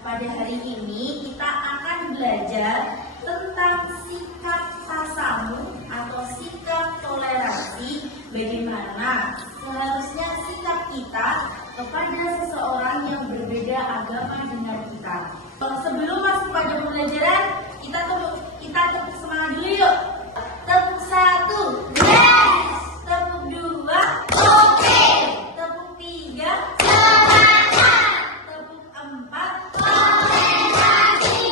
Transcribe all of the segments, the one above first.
pada hari ini kita akan belajar tentang sikap tasamuh atau sikap toleransi, bagaimana seharusnya sikap kita kepada seseorang yang berbeda agama dengan kita. Sebelum masuk pada pembelajaran, kita tepuk semangat dulu yuk. Tepuk 1, yes. Tepuk 2, oke. Tepuk 3, semangat. Tepuk 4, toleransi.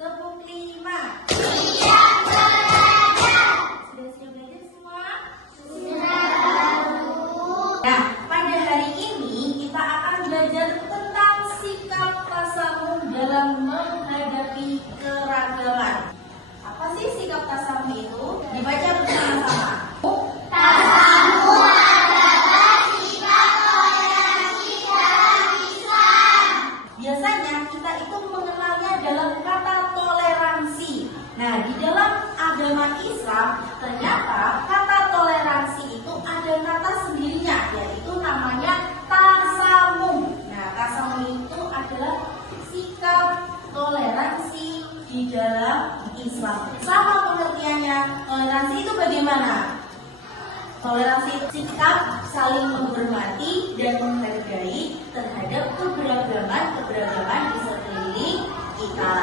Tepuk 5, siap belajar. Sudah siap belajar semua? Sudah. Nah, pada hari ini kita akan belajar tentang sikap tasamuh dalam menghadapi keragaman. Apa sih sikap tasamuh itu? Dibaca bersama-sama. Tasamuh adalah sikap toleransi dalam Islam. Biasanya kita itu mengenalnya dalam kata toleransi. Nah, di dalam agama Islam ternyata kata toleransi itu ada kata sendirinya, yaitu namanya tasamuh. Nah, tasamuh itu adalah sikap toleransi di dalam Islam. Sama pengertiannya, toleransi itu bagaimana? Toleransi itu sikap saling menghormati dan menghargai terhadap keberagaman di sekeliling kita.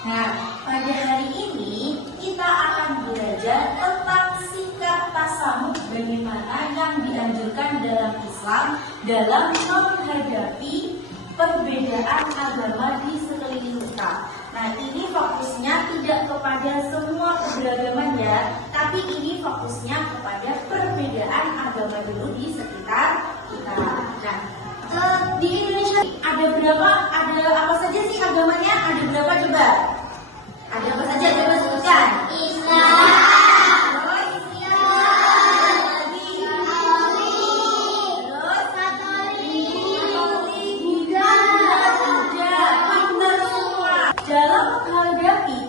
Nah, pada hari ini kita akan belajar tentang sikap tasamuh, bagaimana yang dianjurkan dalam Islam dalam menghadapi perbedaan agama di sekeliling kita. Nah, ini fokusnya tidak kepada semua keberagaman ya, tapi ini fokusnya kepada perbedaan agama dulu di sekitar kita. Nah, di Indonesia ada apa saja sih agamanya? Ada berapa coba? Ada apa saja? Coba sebutkan. Islam. Dalam menghadapi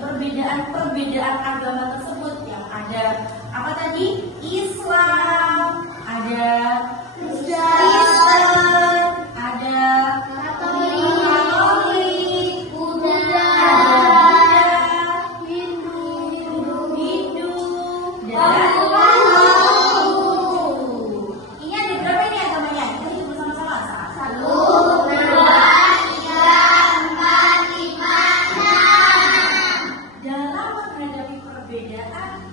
perbedaan agama tersebut yang ada apa tadi? Islam, ada Kristen, ada Katolik, Buddha, Hindu, dan ini ada berapa ini agamanya? Kita hitung bersama-sama. 1, 2, 3, 4, 5, 6. Dalam menghadapi perbedaan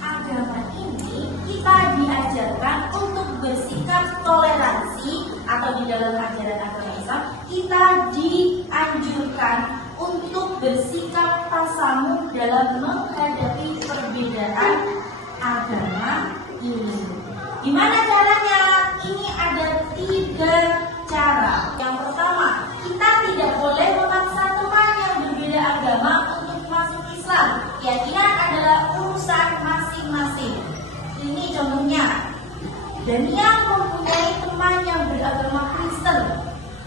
agama ini, kita diajarkan untuk bersikap toleransi, atau di dalam ajaran agama Islam kita dianjurkan untuk bersikap tasamuh dalam menghadapi perbedaan agama ini. Gimana caranya? Ini ada 3 cara. Yang pertama, kita tidak boleh memaksa teman yang berbeda agama untuk masuk Islam. Keyakinan adalah urusan masing-masing. Ini contohnya. Dan yang mempunyai teman yang beragama Kristen,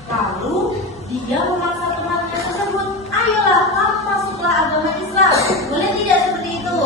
lalu dia memaksa temannya tersebut, ayolah kamu masuklah agama Islam. Boleh tidak seperti itu?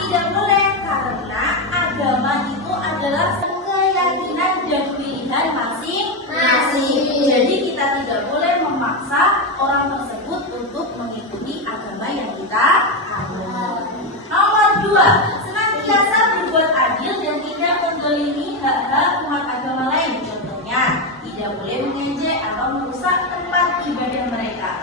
Tidak boleh, karena agama itu adalah keyakinan dan pilihan masing-masing. Jadi kita tidak boleh memaksa orang tersebut untuk mengikuti agama yang kita anut. Nomor 2, senantiasa berbuat adil dan tidak menzalimi hak-hak umat agama lain. Contohnya, tidak boleh mengejek atau merusak tempat ibadah mereka.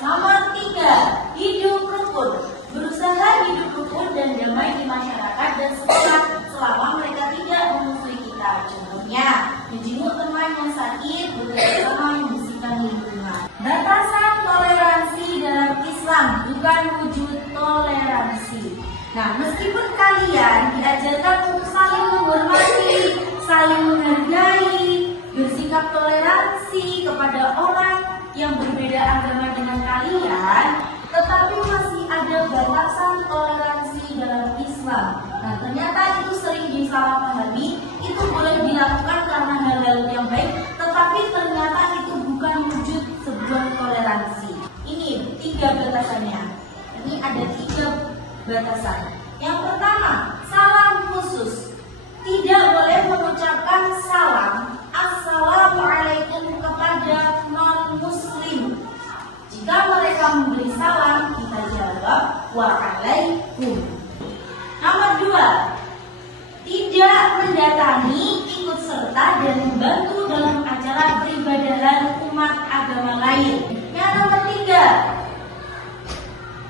Nomor 3, hidup rukun. Berusaha hidup rukun dan damai di masyarakat dan sekolah selama mereka tidak memusuhi kita. Contohnya, menjenguk teman yang sakit, bekerjasama membersihkan lingkungan. Batasan toleransi dalam Islam bukan wujud toleransi. Nah, meskipun kalian diajarkan untuk saling menghormati, saling menghargai, bersikap toleransi kepada orang yang berbeda agama dengan kalian, tetapi masih ada batasan toleransi dalam Islam. Nah, ternyata itu sering disalahpahami. Itu boleh dilakukan karena hal-hal yang baik, tetapi ternyata itu bukan wujud sebuah toleransi. Ini 3 batasannya. Ini ada 3 batasan. Yang pertama, salam khusus. Tidak boleh mengucapkan salam assalamualaikum kepada non-muslim memberi salam, kita jawab waalaikum. Nomor 2, tidak mendatangi, ikut serta dan membantu dalam acara peribadahan umat agama lain. Yang nomor 3,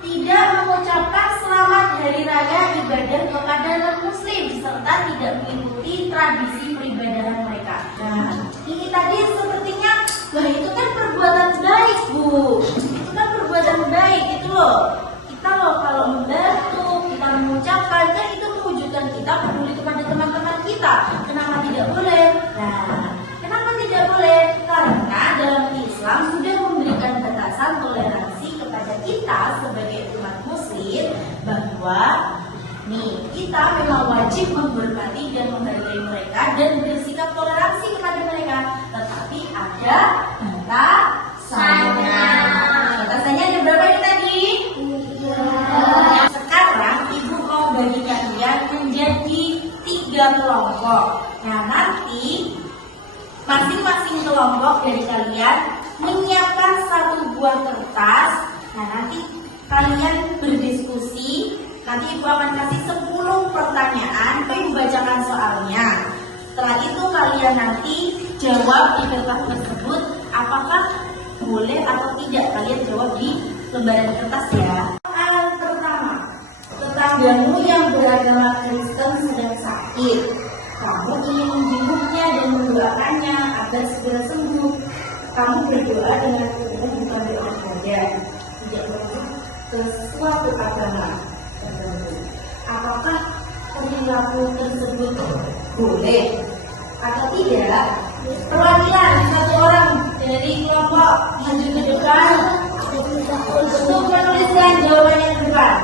tidak mengucapkan selamat hari raya ibadah kepada non-muslim serta tidak mengikuti tradisi peribadahan mereka. Nah, ini tadi sepertinya, wah itu kan perbuatan baik, Bu. Itu kan perbuatan baik itu loh. Kita loh kalau membantu, kita mengucapkan, kan itu mewujudkan kita peduli kepada teman-teman kita. Kenapa tidak boleh? Nah, kenapa tidak boleh? Karena dalam Islam sudah memberikan batasan toleransi kepada kita sebagai umat muslim bahwa kita memang wajib menghormati dan menghargai mereka dan bersikap toleransi kepada mereka. Tetapi ada batasannya. Batasannya ada berapa ini tadi? Sekarang Ibu mau bagi kalian menjadi 3 kelompok. Nah, nanti masing-masing kelompok dari kalian menyiapkan 1 buah kertas. Nah, nanti kalian berdiskusi. Nanti Ibu akan kasih 10 pertanyaan. Ibu bacakan soalnya. Setelah itu kalian nanti jawab di kertas tersebut apakah boleh atau tidak. Kalian jawab di lembaran kertas ya. Soal pertama, tetanggamu yang beragama Kristen sedang sakit. Kamu ingin menjenguknya dan mendoakannya agar segera sembuh. Kamu berdoa dengan tulus bukan doa saja, tidak merujuk ke suatu agama tertentu. Apakah perilaku tersebut boleh atau tidak? Perwakilan 1 orang dari kelompok maju ke depan untuk menuliskan jawabannya ke depan.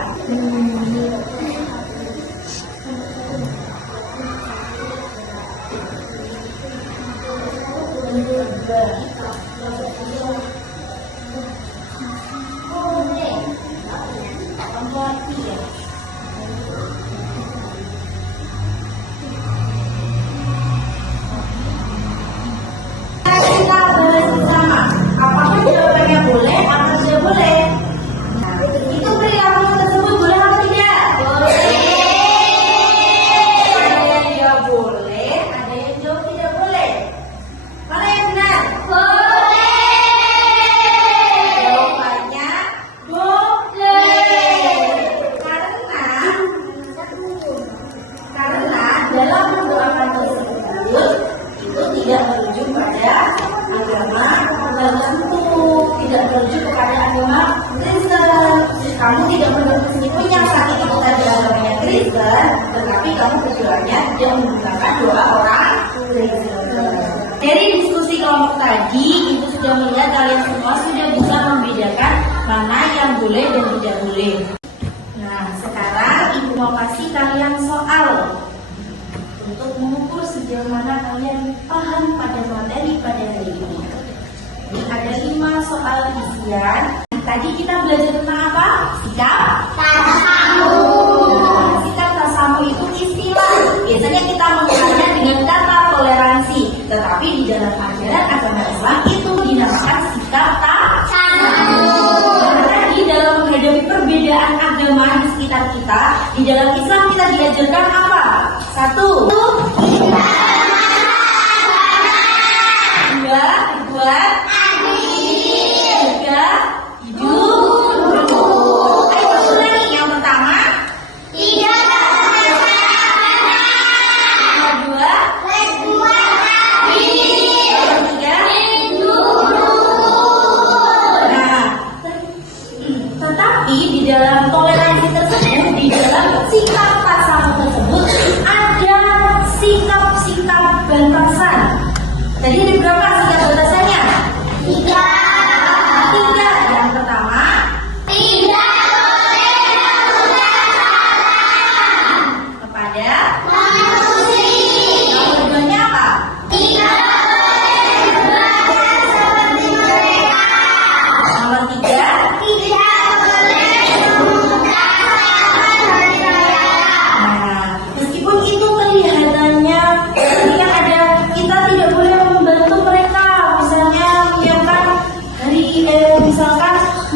Tidak merujuk pada agama tertentu, tidak merujuk kepada agama Kristen. Kamu tidak meskipun yang sakit itu tadi agamanya Kristen, tetapi kamu berdoanya tidak menggunakan doa orang Kristen. Dari diskusi kelompok tadi, Ibu sudah melihat kalian semua sudah bisa membedakan mana yang boleh dan tidak boleh. Nah, sekarang Ibu mau kasih kalian soal untuk mengukur sejauh mana kalian paham pada materi pada hari ini. Ini ada 5 soal isian. Tadi kita belajar tentang apa? Sikap tasamu. Sikap tasamu itu istilah. Biasanya kita mengenalnya dengan kata toleransi. Tetapi di dalam ajaran agama Islam itu dinamakan sikap tasamu. Karena di dalam menghadapi perbedaan agama di sekitar kita, di dalam Islam kita diajarkan apa? 1, 2, berbuat adil. 3, hidup. Ayo ulangi. Yang pertama, tidak nomor 2, berbuat adil. Nomor 3, hidup. Nah, tetapi di dalam toleransi tersebut, di dalam sikap tasamu tersebut ada sikap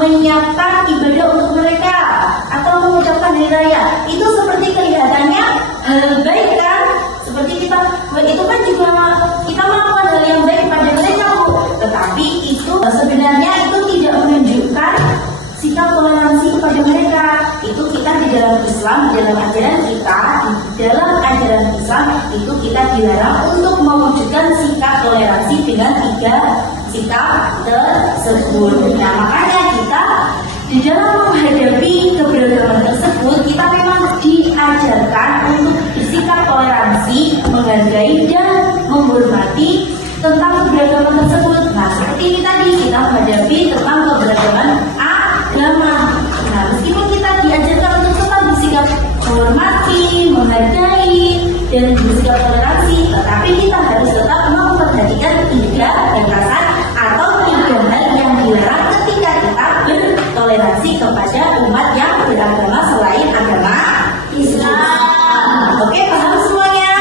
menyiapkan ibadah untuk mereka atau mengucapkan hari raya. Itu seperti kelihatannya hal baik kan? Seperti kita, itu kan juga kita melakukan hal yang baik pada mereka, Bu. Tetapi itu sebenarnya itu tidak menunjukkan sikap toleransi kepada mereka. Itu kita di dalam Islam, di dalam ajaran kita, di dalam ajaran Islam itu kita dilarang untuk mewujudkan sikap toleransi dengan 3 sikap tersebut. Nah, makanya kita di dalam menghadapi keberagaman tersebut kita memang diajarkan untuk bersikap toleransi, menghargai dan menghormati tentang keberagaman tersebut. Nah, seperti ini tadi kita menghadapi tentang keberagaman agama. Nah, meskipun kita diajarkan untuk tetap bersikap menghormati, menghargai dan bersikap toleransi, tetapi kita harus tetap memperhatikan 3 batasan atau 3 hal yang dilarang ketika kita bertoleransi kepada umat yang beragama selain agama Islam. Oke, paham semuanya?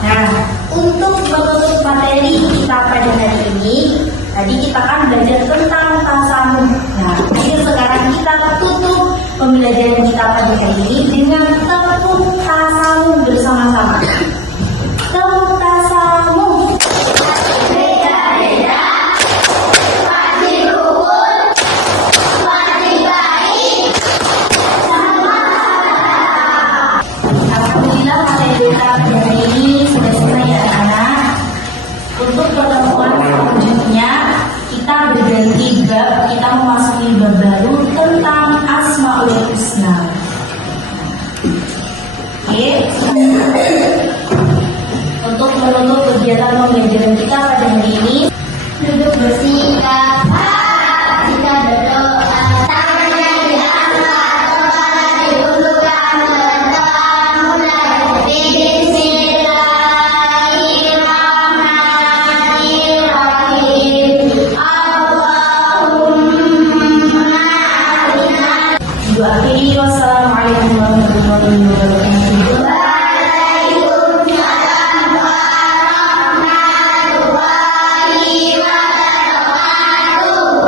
Nah, untuk menutup materi kita pada hari ini, tadi kita kan belajar tentang tasamuh. Nah, ini sekarang kita tutup pembelajaran kita pada hari ini dengan tepuk tasamuh bersama-sama. Tepuk tasamuh. Beda-beda, wajib rukun, wajib baik, sama-sama. Alhamdulillah materi kita pada hari ini sudah selesai ya anak. Untuk pertemuan selanjutnya kita berganti bab, kita memasuki bab baru tentang Asmaul Husna. Oke. Untuk menutup kegiatan pembelajaran kita